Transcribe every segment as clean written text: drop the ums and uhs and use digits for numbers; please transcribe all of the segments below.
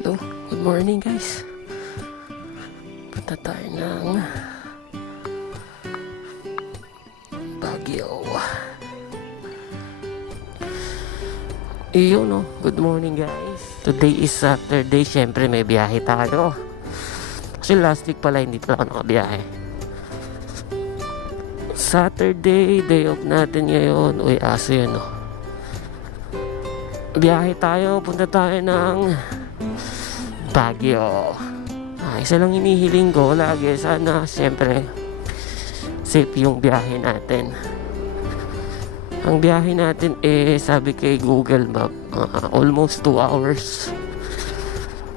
Hello, good morning guys. Punta tayo ng Baguio. Iyo no, good morning guys. Today is Saturday, syempre may biyahe tayo. Kasi last week pala hindi pala ako nakabiyahe. Saturday, day off natin ngayon. Uy, aso yun no. Biyahe tayo, punta tayo ng Baguio. Isa lang hinihiling ko lagi, sana syempre safe yung biyahe natin. Ang biyahe natin sabi kay Google Map, almost 2 hours.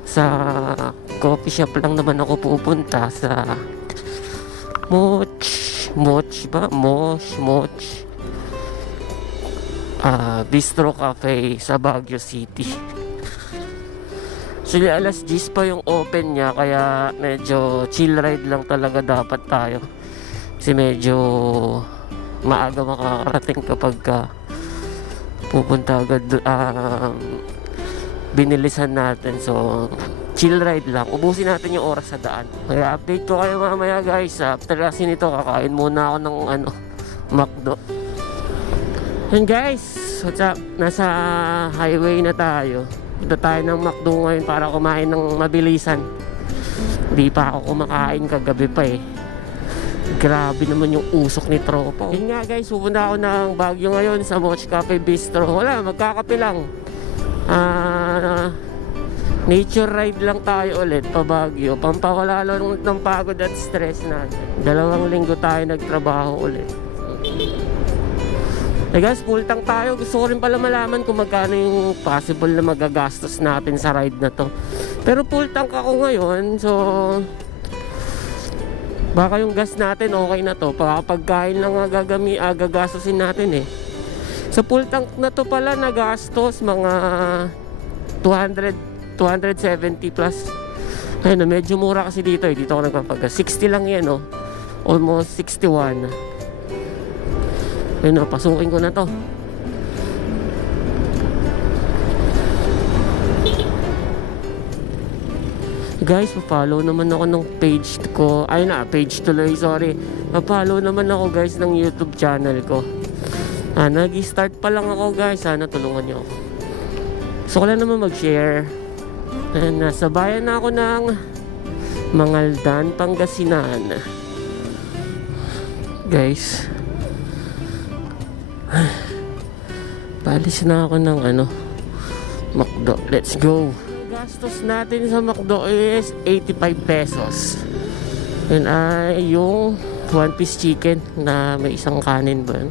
Sa coffee shop lang naman ako pupunta, sa Moch Bistro Cafe sa Baguio City. So alas 10 pa yung open niya, kaya medyo chill ride lang talaga dapat tayo. Kasi medyo maaga makakarating kapag pupunta agad binilisan natin. So chill ride lang, ubusin natin yung oras sa daan. Kaya update ko kayo mamaya guys. After kasi nito kakain muna ako ng McDo. Yun guys, what's up? Nasa highway na tayo. Punta tayo ng McDo ngayon para kumain ng mabilisan. Hindi pa ako kumakain, kagabi pa Grabe naman yung usok ni tropa. Yun nga guys, pupunta ako ng Baguio ngayon sa Moch Cafe Bistro. Wala, magkakape lang. Nature ride lang tayo ulit pa Baguio. Pampawala lang ng pagod at stress natin. 2 linggo tayo nagtrabaho ulit. Guys, full tank tayo. Gusto ko rin pala malaman kung magkano yung possible na magagastos natin sa ride na to. Pero full tank ako ngayon, so baka yung gas natin okay na to. Pagkain lang gagastusin natin Sa full tank na to pala nagastos mga 270 plus. Ayun, medyo mura kasi dito Dito ako nagpapagas. 60 lang yan Almost 61. Ayun pasukin ko na to. Guys, pa-follow naman ako ng page ko. Page tuloy, sorry. Pa-follow naman ako guys ng YouTube channel ko. Nag-start pa lang ako guys. Sana tulungan nyo ako. Gusto ko lang naman mag-share. Nasa bayan na ako ng Mangaldan, Pangasinan. Guys, palis na ako ng McDo. Let's go. Gastos natin sa McDo is 85 pesos. Yun ay yung 1 piece chicken na may isang kanin ba.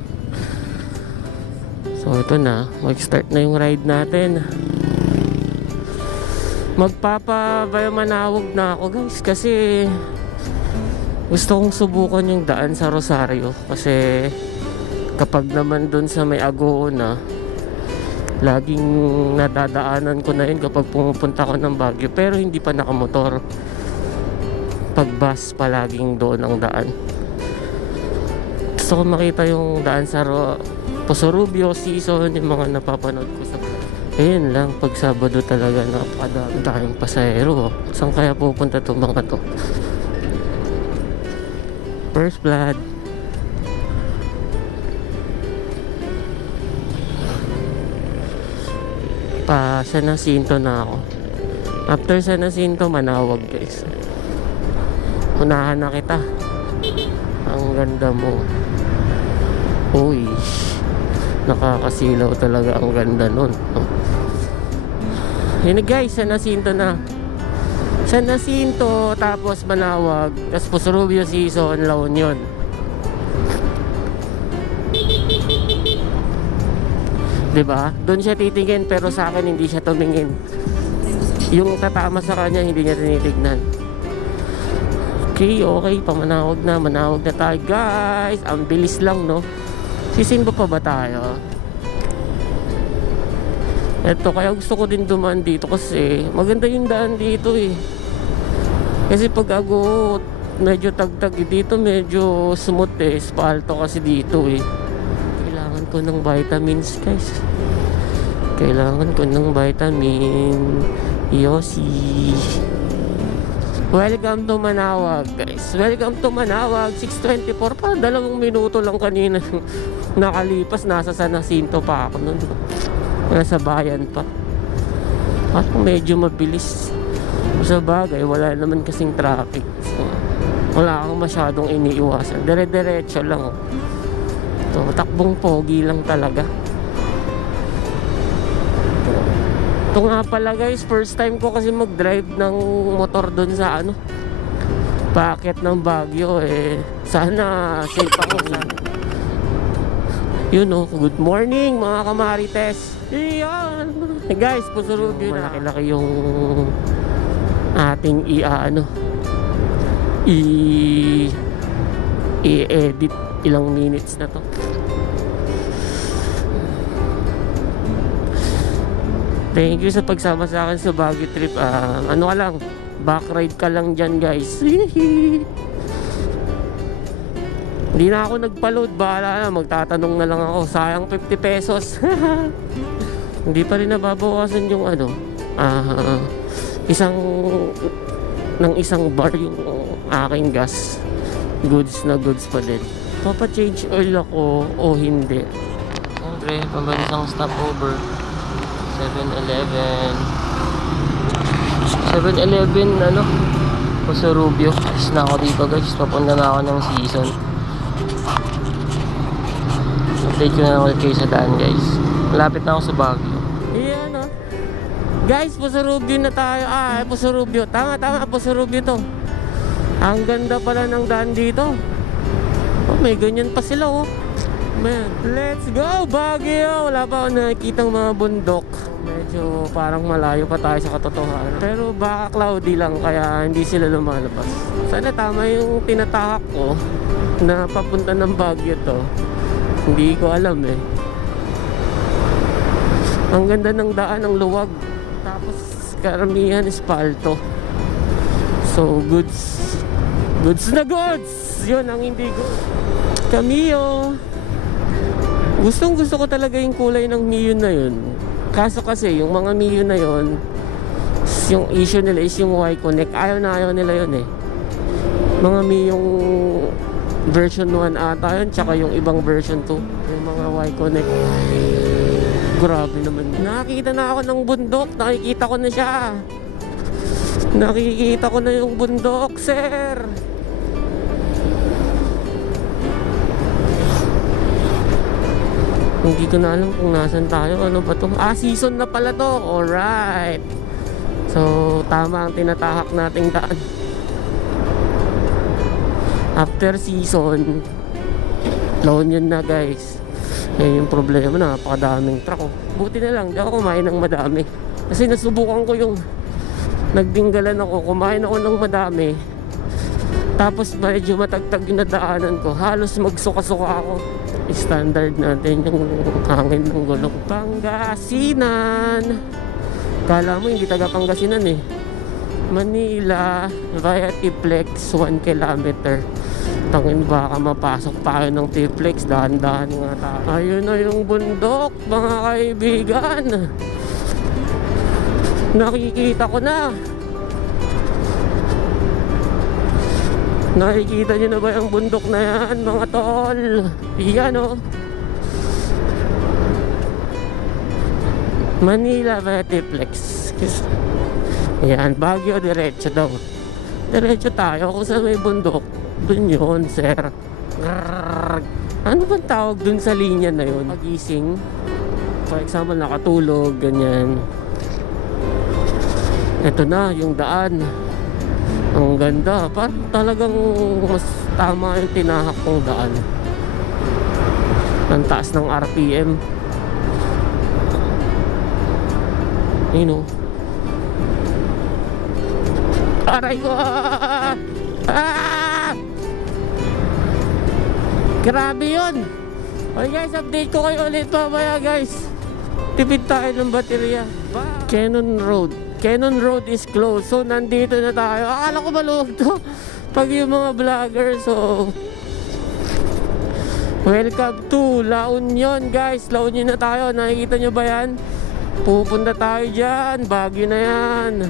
So ito na, mag-start na yung ride natin. Manawag na ako guys, kasi gusto kong subukan yung daan sa Rosario. Kasi kapag naman dun sa may Agona, laging nadadaanan ko na yun kapag pumupunta ko ng Baguio. Pero hindi pa nakamotor. Pag bus palaging doon ang daan. Gusto ko makita yung daan sa Posorubio Season, yung mga napapanood ko sa ayun lang, pag Sabado talaga napakadami tayong pasahero. Saan kaya pupunta itong mga to? First Blood. Pa San Jacinto na ako. After San Jacinto, Manawag guys. Unahan na kita. Ang ganda mo. Uy, nakakasilaw talaga, ang ganda nun Yun guys, San Jacinto na. San Jacinto, tapos Manawag, tapos Posorubio Season, La Union. Diba? Doon siya titingin, pero sa akin hindi siya tumingin. Yung tatama sa kanya, hindi niya tinitignan. Okay, Manawag na tayo guys. Ang bilis lang Sisimba pa ba tayo? Eto, kaya gusto ko din dumaan dito kasi maganda yung daan dito Kasi pag medyo tagtag dito, medyo smooth espalto kasi dito Kailangan ko ng vitamins guys. Kailangan ko ng vitamin. Yossi. Welcome to Manawag guys. Welcome to Manawag. 6:24 pa. 2 minuto lang kanina nakalipas. Nasa San Jacinto pa ako nun. Nasa bayan pa. At medyo mabilis. Sa bagay, wala naman kasing traffic. So, wala akong masyadong iniiwasan. Dire-diretso lang. So, takbong pogi lang talaga. Ito nga pala guys, first time ko kasi mag-drive ng motor dun sa ano, packet ng Baguio eh. Sana safe ako sana. Yun oh, good morning mga kamarites. Iyan. Hey guys, Pusurubyo na. Malaki-laki yung ating i-edit. Ilang minutes na to. Thank you sa pagsama sa akin sa Baguio trip. Ano ka lang, back ride ka lang dyan guys. Hindi na ako nagpa-load. Bahala na, magtatanong na lang ako. Sayang 50 pesos. Hindi pa rin nababawasan yung ano, isang bar yung aking gas. Goods na goods pa din. Papa-change oil ako o hindi? Siyempre, pambansang stopover. 7-Eleven ano, Pusurubyo. Alis na ako dito guys. Papunta na ako ng season. Update ko na ulit kayo sa daan guys. Malapit na ako sa Baguio. Iyan o guys, Pusurubyo na tayo. Pusurubyo, tama, Pusurubyo to. Ang ganda pala ng daan dito. Oh, may ganyan pa sila oh. Man, let's go Baguio. Wala pa ako nakikitang mga bundok. Medyo parang malayo pa tayo sa katotohanan. Pero baka cloudy lang kaya hindi sila lumalabas. Sana tama yung tinatahak ko na papunta ng Baguio to. Hindi ko alam eh. Ang ganda ng daan, ang luwag. Tapos karamihan espalto. So goods na goods. Yun ang hindi good. Cameo. Gustong gusto ko talaga yung kulay ng Mio na yun. Kaso kasi yung mga Mio na yun, yung issue nila is yung Y-Connect. Ayaw nila yun eh. Mga Mio yung version 1 ata yun, tsaka yung ibang version 2, yung mga Y-Connect. Grabe naman. Nakikita na ako ng bundok. Nakikita ko na siya. Nakikita ko na yung bundok, sir. Hindi ko na alam kung nasan tayo. Ano ba to? Season na pala to. Alright. So, tama ang tinatahak nating daan. After season, loan yun na guys. Yan yung problema. Napakadaming truck. Buti na lang, di ako kumain ng madami. Kasi nasubukan ko yung nagdinggalan ako. Kumain ako ng madami. Tapos medyo matagtag yung nadaanan ko. Halos magsuka-suka ako. Standard natin yung hangin ng gulong. Pangasinan. Kala mo hindi taga Pangasinan eh. Manila via Tiplex 1 kilometer. Tangin baka mapasok tayo ng Tiplex. Dahan-dahan nga tayo. Ayun na yung bundok mga kaibigan. Nakikita ko na. Nakikita nyo na ba yung bundok na yan mga tol? Yan o. Manila Vetiplex. Yan, Baguio diretso daw. Diretso tayo kung saan may bundok. Dun yun, sir. Ano bang tawag dun sa linya na yun? Pagising. For example, nakatulog, ganyan. Ito na, yung daan. Ang ganda. Parang talagang mas tama yung tinahak kong daan. Ang taas ng RPM. Ayun o. Aray ko! Grabe yun! Okay guys, update ko kayo ulit mamaya guys. Tipid tayo ng baterya. Cannon Road is closed. So nandito na tayo. Akala ko maluwag to pag yung mga vlogger. So Welcome to La Union guys. La Union na tayo. Nakikita nyo ba yan? Pupunta tayo dyan. Baguio na yan.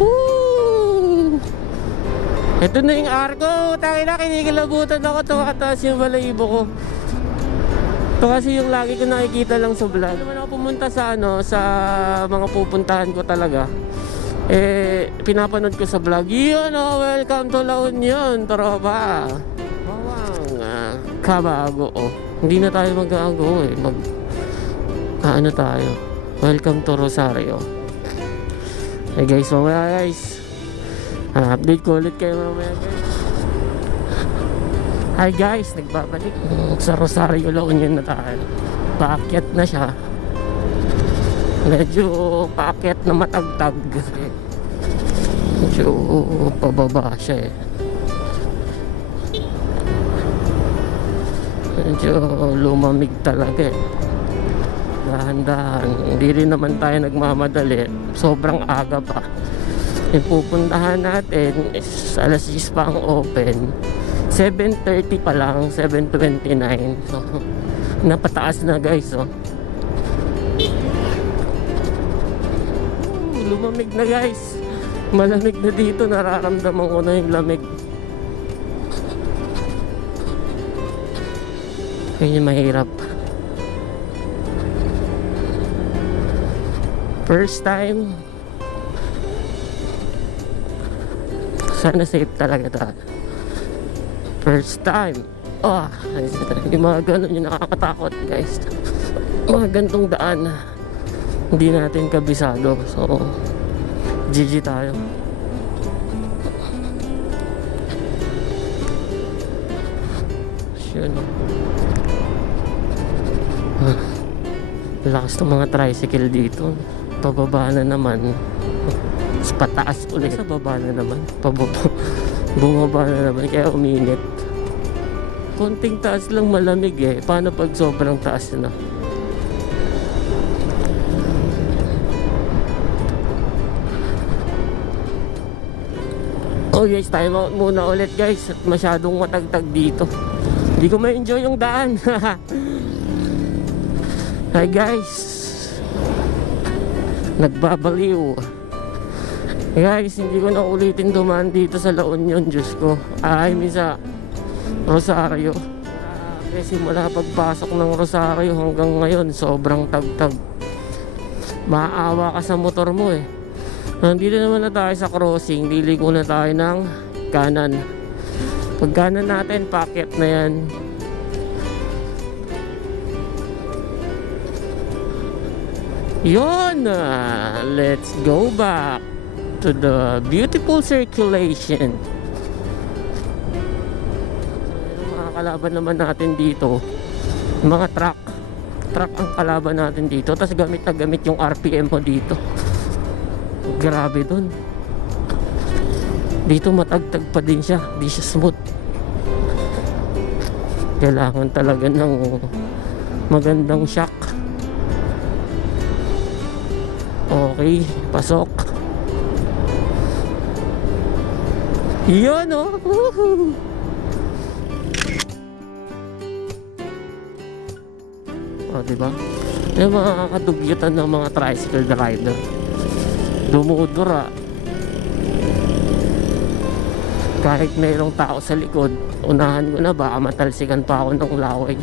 Woo! Ito na yung arko. Tangina, kinikilabutan ako. Tumataas yung balahibo ko. Ito kasi yung lagi ko nakikita lang sa vlog. Hindi naman ako pumunta sa sa mga pupuntahan ko talaga. Pinapanood ko sa vlog. Yun welcome to La Union, tropa. Bawang kabago. Hindi na tayo mag-aago tayo. Welcome to Rosario. Hey guys, mamaya guys. Update ko ulit kayo mamaya guys. Hi guys, nagbabalik sa Rosario, La Union na tayo. Paakyat na siya. Medyo paakyat na matagtag. Medyo pababa siya Medyo lumamig talaga Dahan-dahan. Hindi rin naman tayo nagmamadali. Sobrang aga pa. Yung pupuntahan natin is alas 10 pa ang open. 7:30 pa lang, 7:29. So, napataas na guys, lumamig na guys. Malamig na dito, nararamdaman ko na yung lamig. Kaya mahirap. First time. Sana safe talaga tayo. First time. Yung mga ganun yung nakakatakot guys. Mga gantong daan hindi natin kabisado. So GG tayo. Yun. Lakas ng mga tricycle dito. Pababa na naman. Pataas ulit. Sa baba na naman. Bumaba na naman. Kaya uminit. Konting taas lang malamig Paano pag sobrang taas na? Oh guys, time out muna ulit guys. At masyadong matagtag dito. Hindi ko ma-enjoy yung daan. Hi guys. Nagbabaliw. Guys, hindi ko na ulitin dumaan dito sa La Union. Diyos ko. I mean sa Rosario. Kasi simula pagpasok ng Rosario hanggang ngayon, sobrang tagtag. Maawa ka sa motor mo Nandito naman na tayo sa crossing. Liliko na tayo ng kanan. Pag kanan natin, packet na yan. Yun! Let's go back to the beautiful circulation. Mga kalaban naman natin dito, mga truck ang kalaban natin dito. Tapos gamit na gamit yung RPM mo dito. Grabe dun. Dito matagtag pa din siya. Di siya smooth. Kailangan talaga ng magandang shock. Okay, pasok. Yun Woohoo! Diba? Yung mga kakadugyatan ng mga tricycle rider. Dumudura. Kahit mayroong tao sa likod, unahan ko na, baka matalsikan pa ako ng laway.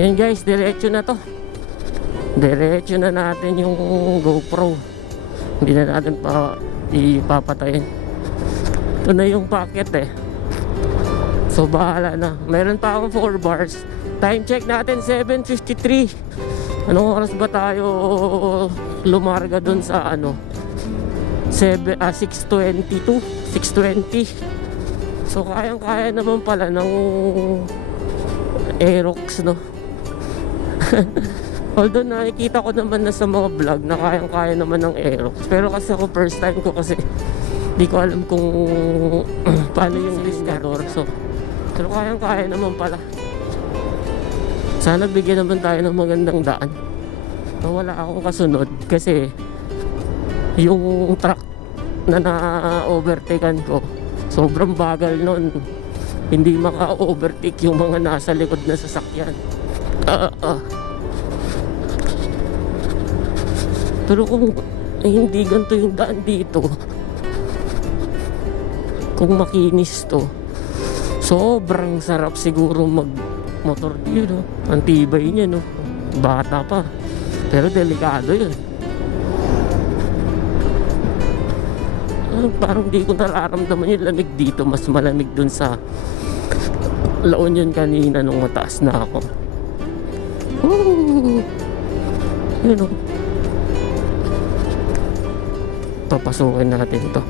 Yan guys, diretso na to. Diretso na natin yung GoPro. Hindi na natin pa ipapatayin. Ito na yung packet So bahala na. Meron pa akong 4 bars. Time check natin 7:53. Anong oras ba tayo lumarga dun sa 6:22, 6:20. So kayang-kaya naman pala ng Aerox Although nakikita ko naman na sa mga vlog na kayang-kaya naman ng Aerox. Pero kasi ako first time ko kasi di ko alam kung paano yung discador. So pero kayang-kaya naman pala. Sana bigyan naman tayo ng magandang daan. Wala akong kasunod kasi yung truck na na-overtaken ko sobrang bagal nun. hindi maka-overtake yung mga nasa likod na sasakyan. Pero kung hindi ganito yung daan dito, kung makinis to, sobrang sarap siguro mag motor dito, no? Ang tibay niya, no? Bata pa, pero delikado yun. Parang di ko nararamdaman yung lamig dito. Mas malamig dun sa La Union kanina nung mataas na ako. Woo! Yun, oh. Papasukin natin to.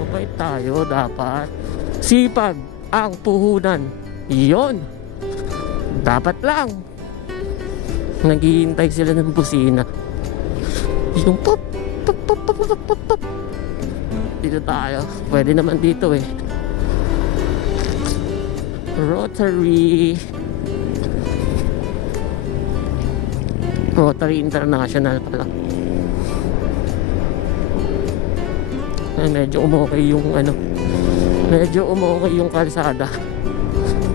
Mabait tayo dapat. Sipag ang puhunan. Iyon. Dapat lang. Naghihintay sila ng busina. Yung pop, pop, pop, pop, pop, pop, pop. Dito tayo. Pwede naman dito eh. Rotary. Rotary International pala. Ay, medyo umokay yung ano. Medyo umokay yung kalsada.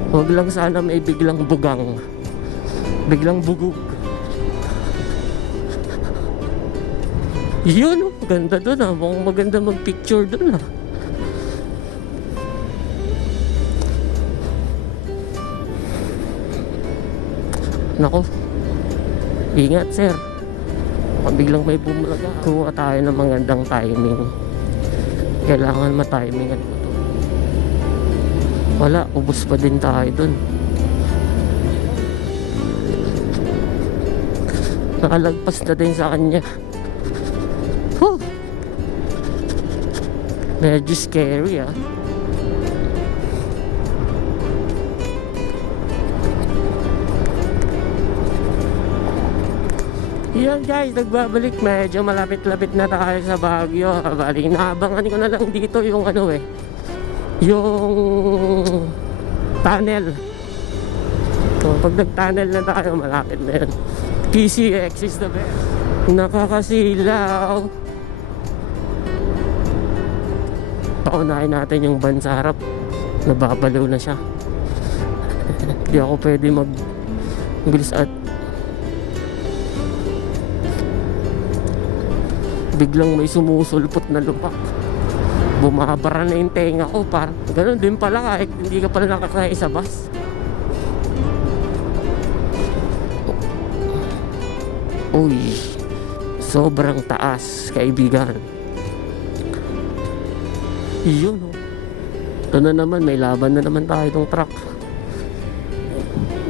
Huwag lang sana may biglang bugang. Biglang bugog. Yun, oh, ganda dun ah. Mukhang maganda mag-picture dun ah. Nako. Ingat sir. Baka biglang may bumulaga. Kuha tayo ng magandang timing. Kailangan ma-timingan mo to. Wala, ubos pa din tayo dun. Nakalagpas na din sa kanya. Whew! Medyo scary ah. Yan guys, nagbabalik. Medyo malapit-lapit na tayo sa Baguio. Bali, naabangan ko na lang dito yung ano eh, yung tunnel. So, pag nag-tunnel na tayo, malapit na yan. PCX is the best. Nakakasilaw. Paunahin natin yung van sa harap. Nababalaw na siya. Hindi ako pwede mag-bilis at biglang may sumusulpot na lupa. Bumabara na yung tenga ko. Parang ganun din pala kahit hindi ka pala nakakaya sa bus. Uy, sobrang taas kaibigan. Yun oh. Ito na naman, may laban na naman tayo itong truck.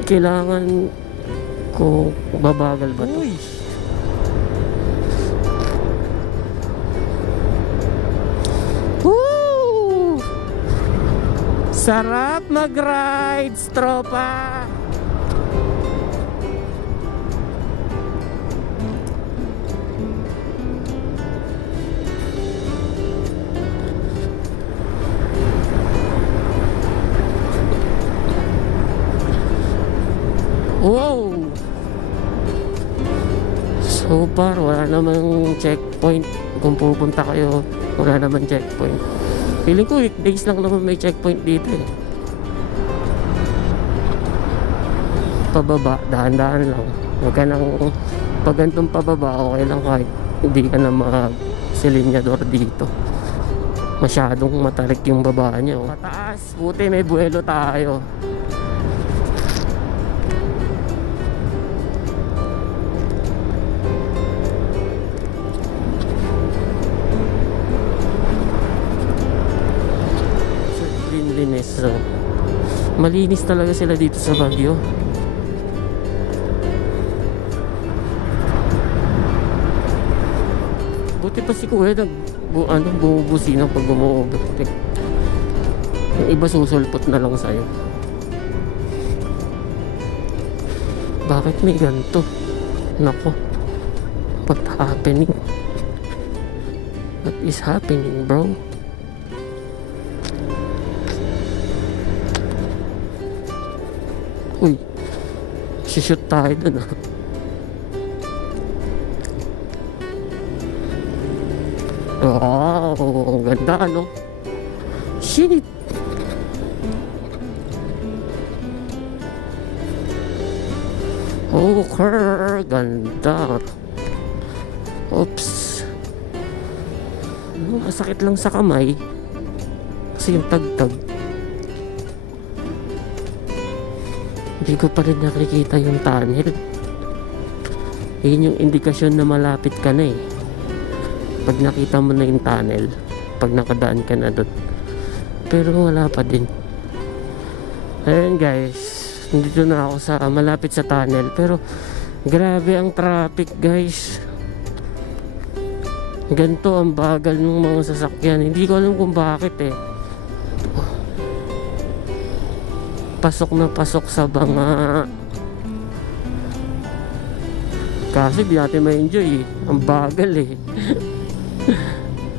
Kailangan ko babagal ba ito? Uy, sarap mag-rides, tropa! Wow! So far, wala namang checkpoint. Kung pupunta kayo, wala namang checkpoint. Feeling ko weekdays lang naman may checkpoint dito eh. Pababa, dahan-dahan lang. Huwag ka nang, pag gantong pababa, okay lang kahit hindi ka na mag-silinyador dito. Masyadong matarik yung baba niya. Oh. Pataas, buti may buwelo tayo. So, malinis talaga sila dito sa Baguio. Buti pa si Kuya bumubusina pag bumuovertake. Yung iba susulpot na lang sa'yo. Bakit may ganito? Nako, what happening? What is happening, bro? Uy, Shoot tayo dun ah. Wow, ang ganda ano. Shit. Okay, ganda. Oops. Masakit lang sa kamay kasi yung tagtag. Hindi ko pa rin nakikita yung tunnel. Yun yung indikasyon na malapit ka na eh. Pag nakita mo na yung tunnel, pag nakadaan ka na doon. Pero wala pa din. Ayun guys, nandito na ako sa malapit sa tunnel. Pero grabe ang traffic guys. Ganto ang bagal ng mga sasakyan. Hindi ko alam kung bakit eh. Pasok na pasok sa banga. Kasi di natin ma-enjoy eh. Ang bagal eh.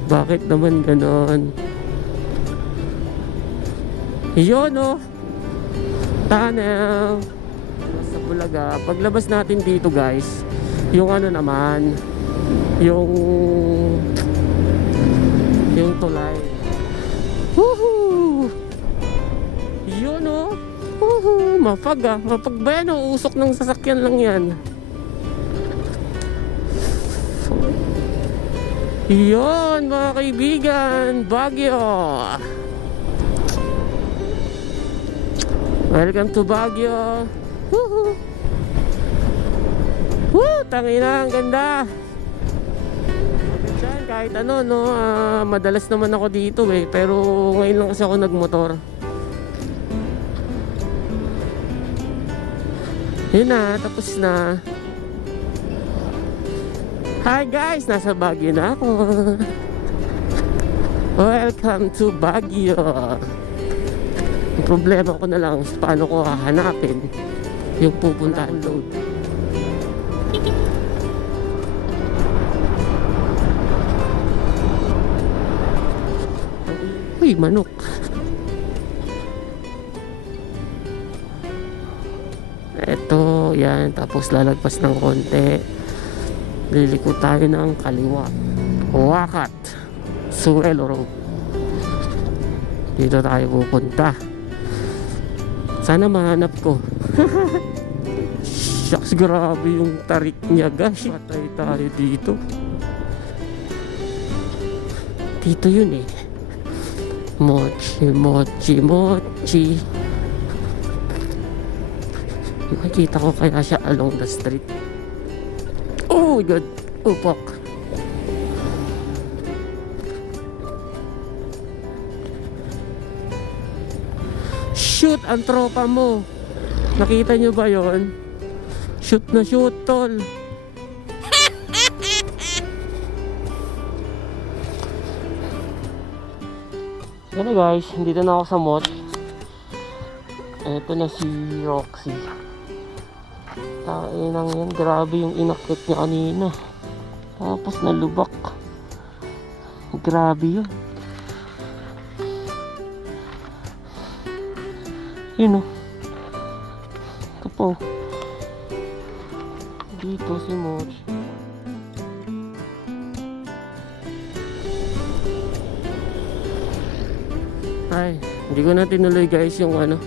Bakit naman ganon? Yun oh, tunnel sa Bulaga. Paglabas natin dito guys, yung ano naman, yung tulay. Woohoo! Yun oh. Woohoo! Mapag ah. Mapag ba yan oh? Usok ng sasakyan lang yan. Yun mga kaibigan, Baguio. Welcome to Baguio. Woohoo! Woo! Tangina, ang ganda. Kahit ano no, madalas naman ako dito eh, pero ngayon lang kasi ako nagmotor. Yun na, tapos na. Hi guys, nasa Baguio na ako. Welcome to Baguio. Ang problema ko na lang paano ko hahanapin yung pupuntahan doon. Uy, manok. Eto, yan. Tapos lalagpas ng konti. Liliko tayo ng kaliwa. Wakat. Suelo Road. Dito tayo pupunta. Sana mahanap ko. Shucks, grabe yung tarik niya guys. Patay tayo dito. Dito yun eh. Mochi, mochi, mochi. Makikita ko kaya siya along the street. Oh my god. Oh fuck. Shoot ang tropa mo. Nakita nyo ba yon? Shoot na shoot tol. Ano guys, dito na ako sa mall. Eto na si Roxy. Tainang yan, grabe yung inakit niya kanina. Tapos nalubak. Grabe yun. Yun o. Ito po. Dito si Moch. Ay, hindi ko na tinuloy guys yung ano,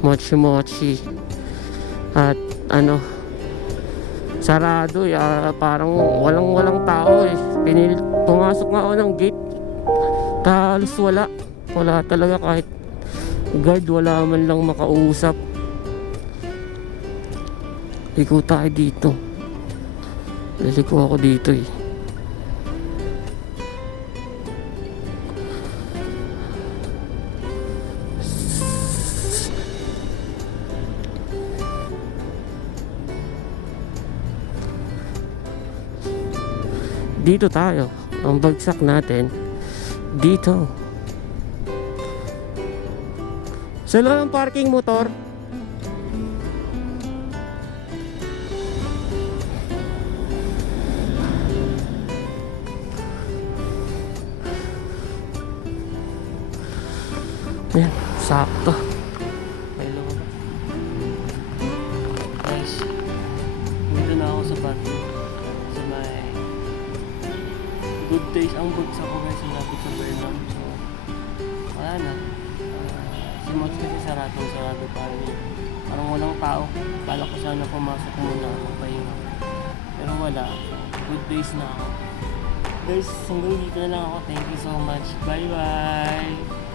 mochi at ano, sarado parang walang tao eh. Pumasok nga ako ng gate, halos wala talaga, kahit guard wala man lang makausap. Liko tayo dito, liliko ako dito eh. Dito tayo. Ang bagsak natin dito. Sa loob ng parking motor. Ayan, sakto. May lumabas. Baguio. Sa may Good Days ang goods ako guys, malapit sa Burnham. So, wala na. Si Mods kasi sarado pa rin. Parang walang tao. Kala ko sana pumasok muna ako pahinga. Pero wala. Good days na ako. Guys, hanggang dito na lang ako. Thank you so much. Bye bye!